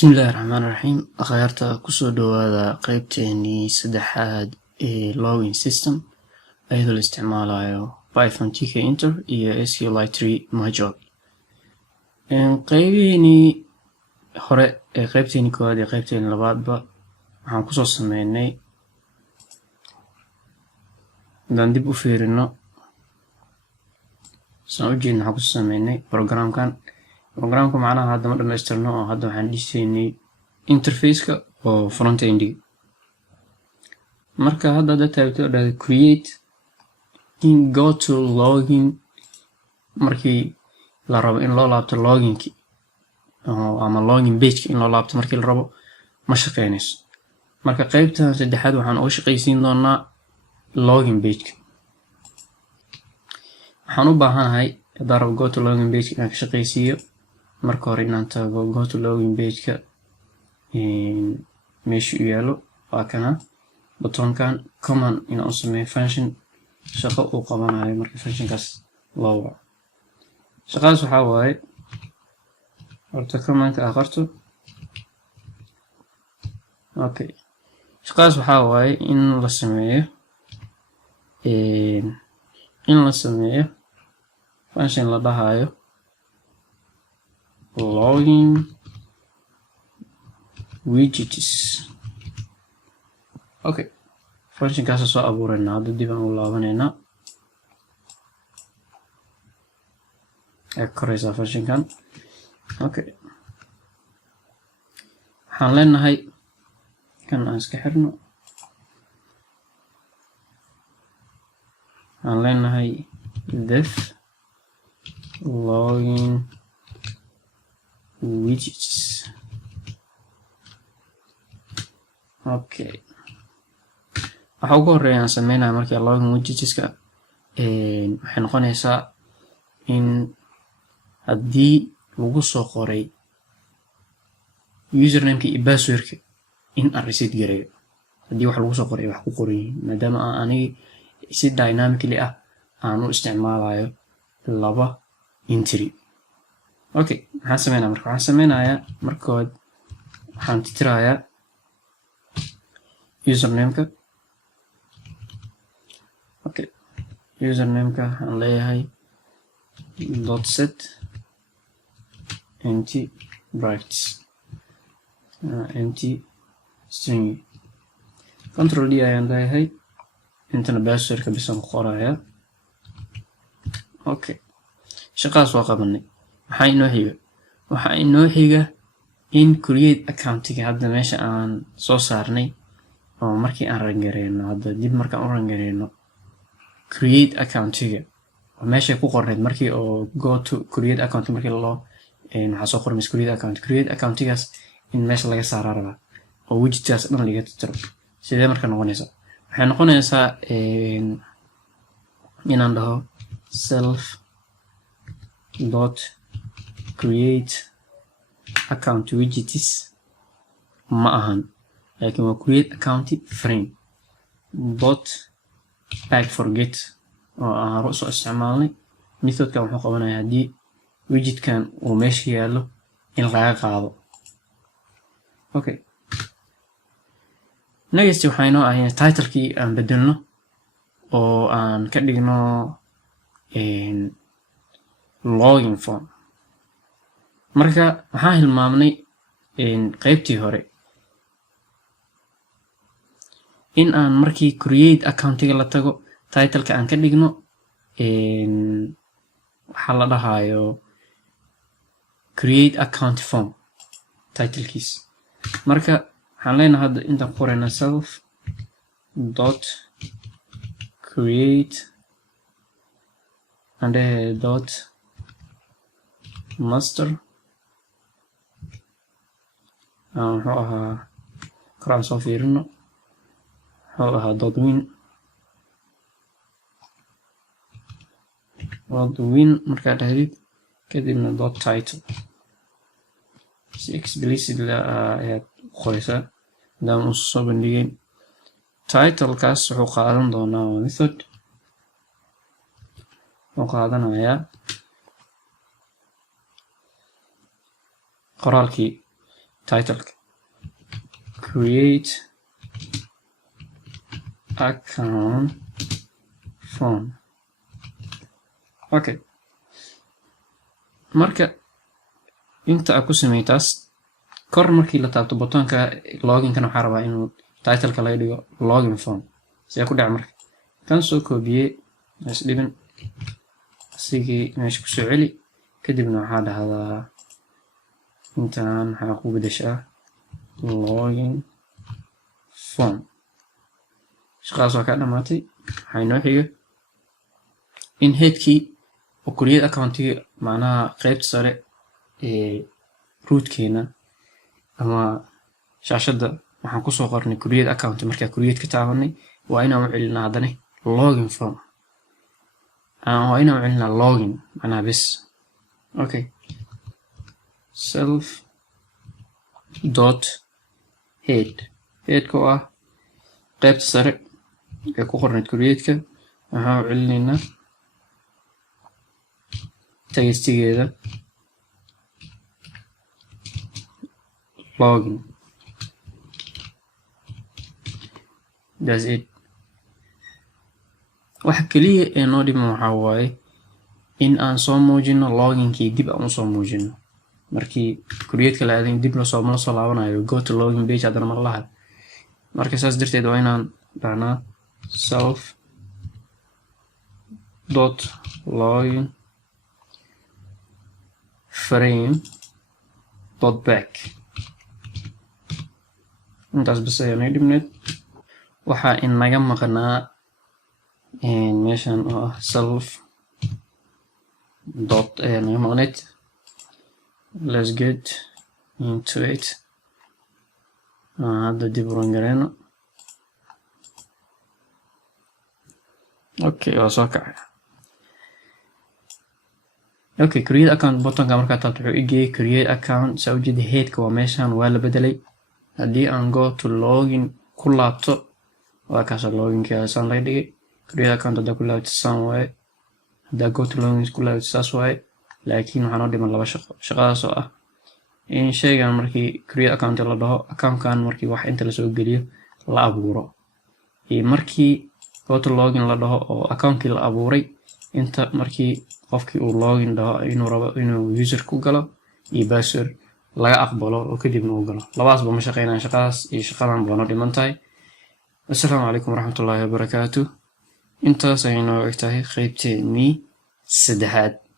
Bismillaahi Raxmaani Raxiim. Akhyaarta kusoo dhawaada qaybteenii saddexaad ee login system iyadoo la isticmaalayo Python tkinter iyo SQLite 3 module. Qaybihii hore ee qaybteenii koowaad iyo qaybteenii labaadba waxaan kusoo sameynay hadaan dib u fiirino saan u jeedno waxaan kusoo sameynay programka macnaha hadda ma dhamaystirno oo hadda waxaan dhisaynay interface-ka oo front end-ga. Marka hadda taabto dhahdo create in go to login markii la rabo in loo laabto loginki ama login page in loo laabto markii la rabo ma shaqeynayso. Marka qaybtan saddexaad waxaan uga shaqaysiin doonaa login page-ka. Waxaan u baahanahay haddaan rabo go to login page inaan ka shaqaysiiyo marka hore inaan tago go to login page-ka meesha u yaalo waa kana buttonkan command inaan u sameeyo function shaqo uu qabanayo marka functionkaas loo waco. Shaqadaas waxaa waaye horta commandka aan qorto. Okay, shaqadaas waxaa waaye in la sameeyo function la dhahayo login widgets. Okay, functionkaas soo abuureynaa hadda dib aan u laabaneynaa ee koraysa functionkan. Okay, waxaan leenahay kan aan iska xirno. Waxaan leenahay def login widgets. Okay, waxa ugu horeeya aan sameynaa markii login widgetska waxay noqonaysaa in haddii lagu soo qoray username-ka iyo password-ka in aan reset gareeyo haddii wax lagu soo qoray wax ku qoran yihiin maadaama aan aniga si dynamically ah aan u isticmaalayo laba entry. Okay, maxaan sameynaa marka waxaan sameynayaa markood waxaan titirayaa username-ka. Okay, username-ka waxaan leeyahay dot set empty brackets empty string. Control D ayaan leeyahay intana password-ka bisan ku qorayaa. Okay, shaqadaas waa qabanay. Waxaa inoo xiga in create account-ga hadda meesha aan soo saarnay oo markii aan rangareyno hadda dib markaan u rangareyno create account-ga oo meesha ku qorneyd markii oo go to create account markii loo waxaa soo qormay create account-gaas in meesha laga saaraa rabaa oo widgetkaas dhan laga tiro. Sidee marka noqonaysaa? Waxay noqonaysaa inaan dhaho self dot create account widgets ma ahan laakiin waa create account frame dot back forget oo aan hore usoo isticmaalnay. Methodkan wuxuu qabanayaa haddii widgetkan uu meesha yaallo in laga qaado. Okay, next waxaa inoo ah in title-kii aan bedelno oo aan ka dhigno login form. Marka waxaan hilmaamnay qaybtii hore in aan markii create account-ga la tago title-ka aan ka dhigno waxaa la dhahayo create account form title-kiis. Marka waxaan leenahay hadda intaan qorayna self dot create and dot master wuxuu ahaa koraan soo fiirino wuxuu ahaa dot win markaa dhahdid kadibna dot title si explicitly ayaad qoraysaa maadaama uu soo bandhigay. Title-kaas wuxuu qaadan doonaa method wuxuu qaadanayaa qoraalkii title create account form. Okay, marka inta aad ku sameeyay taas kor markii la taabto buttonka login kan waxaa rabaa inuu title-ka laga dhigo login form. Sidee ku dhaca marka kan soo koobiyey is dhiban asigii meesha kusoo celi kadibna waxaa dhahdaa intaan waxaa ku bedeshaa login form. shaqadaas waa ka dhamaatay. waxaa inoo xiga in headkii oo create account-kii macnaha qaybta sare ee rootkeena ama shaashadda waxaan kusoo qornay create account. markaa create ka taabanay waa inaan u celinaa haddana login form. waa inaan u celinaa login macnaha bes. okay, self dot headka oo ah qaybta sare ee ku qornayd create-ka waxaan u celinaynaa tagestigeeda login. That's it. waxa kaliya ee noo dhiman waxaa waaye in aan soo muujino loginkii dib aan usoo muujino markii create-ka la aadin dib lasoo laabanayo go to login page haddana mar laha. marka saas darteed waa inaan dhahnaa self dot login frame dot back. intaas bas ayaa naga dhibneed. waxaa inaga maqnaa meeshan oo ah self dot ayaa naga maqneed. let's get into it. hadda dib u rangareyno. okay, waa soo kacay. okay, create account buttonka markaa taabto wuxuu igeeyay create account. saa ujeeda headka waa meeshan waa la bedelay. haddii aan go to login ku laabto waa kaasa loginka saan laga dhigay. create account haddaa ku laabto saan waaye. haddaa go to login ku laabto saas waaye. laakiin waxaa noo dhiman laba shaqo. shaqadaas oo ah in shaygan markii create account la dhaho account-kan markii wax inta lasoo geliyo la abuuro iyo markii go to login la dhaho oo account-kii la abuuray inta markii qofkii uu login dhaho inuu rabo inuu user ku galo iyo password laga aqbalo oo kadibna uu galo. labadaasba ma shaqeynayaan. shaqadaas iyo shaqadan baa noo dhiman tahay. assalaamu calaykum waraxmatullaahi wabarakaatuh. intaas ayay noo eg tahay qaybteennii 3.